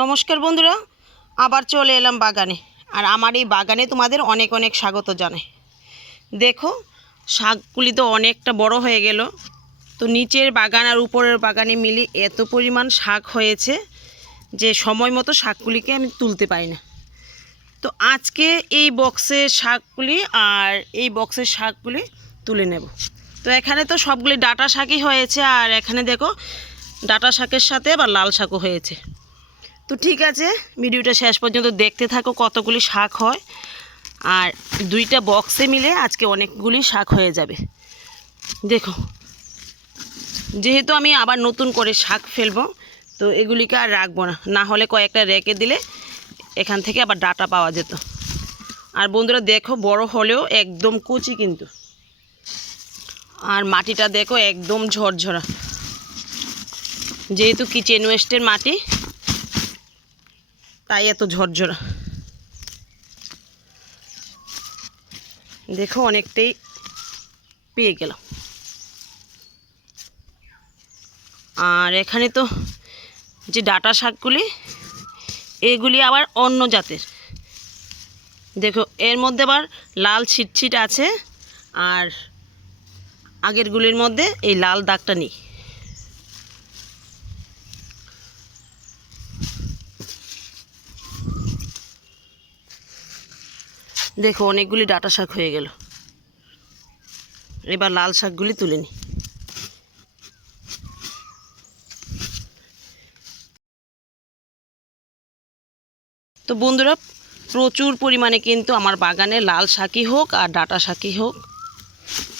নমস্কার বন্ধুরা, আবার চলে এলাম বাগানে। আর আমার এই বাগানে তোমাদের অনেক অনেক স্বাগত জানাই। দেখো, শাকগুলি তো অনেকটা বড় হয়ে গেল। তো নিচের বাগান আর উপরের বাগানে মিলি এত পরিমাণ শাক হয়েছে যে সময় মতো শাকগুলিকে আমি তুলতে পারি না। তো আজকে এই বক্সের শাকগুলি আর এই বক্সের শাকগুলি তুলে নেব। তো এখানে তো সবগুলি ডাটা শাকই হয়েছে, আর এখানে দেখো, ডাটা শাকের সাথে আবার লাল শাকও হয়েছে। তো ঠিক আছে, ভিডিওটা শেষ পর্যন্ত দেখতে থাকো কতগুলি শাক হয়। আর দুইটা বক্সে মিলে আজকে অনেকগুলি শাক হয়ে যাবে। দেখো, যেহেতু আমি আবার নতুন করে শাক ফেলব, তো এগুলিকে আর রাখব না। না হলে কয়েকটা রেখে দিলে এখান থেকে আবার ডাটা পাওয়া যেত। আর বন্ধুরা দেখো, বড় হলেও একদম কুচি কিন্তু। আর মাটিটা দেখো একদম ঝরঝরা। যেহেতু কিচেন ওয়েস্টের মাটি তাই এত ঝরঝরা। দেখো অনেকটাই পেয়ে গেলাম। আর এখানে তো যে ডাটা শাকগুলি, এগুলি আবার অন্য জাতের। দেখো, এর মধ্যে আবার লাল ছিটছিট আছে, আর আগেরগুলির মধ্যে এই লাল দাগটা নেই। দেখো, অনেকগুলি ডাটা শাক হয়ে গেল। এবার লাল শাকগুলি তুলে নিই তো বন্ধুরা, প্রচুর পরিমাণে কিন্তু আমার বাগানে লাল শাকই হোক আর ডাটা শাকই হোক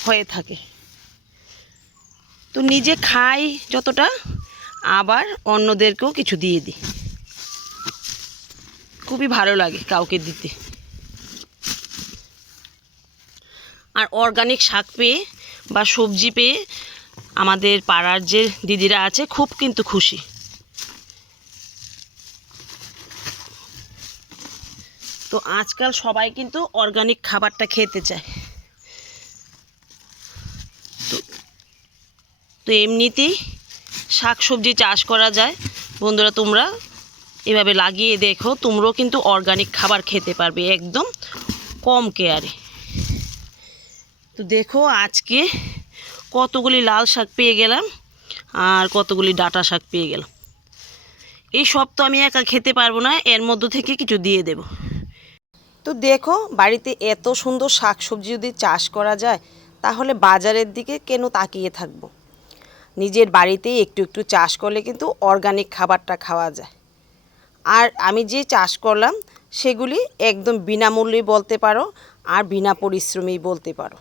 হয়ে থাকে। তো নিজে খাই যতটা, আবার অন্যদেরকেও কিছু দিয়ে দিই। খুবই ভালো লাগে কাউকে দিতে। আর অর্গানিক শাক পেয়ে বা সবজি পেয়ে আমাদের পাড়ার যে দিদিরা আছে খুব কিন্তু খুশি। তো আজকাল সবাই কিন্তু অর্গানিক খাবারটা খেতে চায়। তো তো এমনিতেই শাক সবজি চাষ করা যায়। বন্ধুরা তোমরা এভাবে লাগিয়ে দেখো তোমরাও কিন্তু অর্গানিক খাবার খেতে পারবে একদম কম কেয়ারে তো দেখো আজকে কতগুলি লাল শাক পেয়ে গেলাম আর কতগুলি ডাটা শাক পেয়ে গেলাম। এই সব তো আমি একা খেতে পারব না, এর মধ্য থেকে কিছু দিয়ে দেব। তো দেখো, বাড়িতে এত সুন্দর শাক সবজি যদি চাষ করা যায়, তাহলে বাজারের দিকে কেন তাকিয়ে থাকব? নিজের বাড়িতেই একটু একটু চাষ করলে কিন্তু অর্গানিক খাবারটা খাওয়া যায়। আর আমি যে চাষ করলাম, সেগুলি একদম বিনামূল্যে বলতে পারো আর বিনা পরিশ্রমেই বলতে পারো।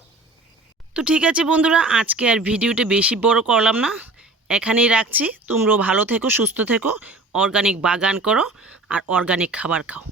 তো ঠিক আছে বন্ধুরা, আজকে আর ভিডিওটা বেশি বড় করলাম না। এখানেই রাখছি। তোমরাও ভালো থেকো, সুস্থ থেকো অর্গানিক বাগান করো আর অর্গানিক খাবার খাও।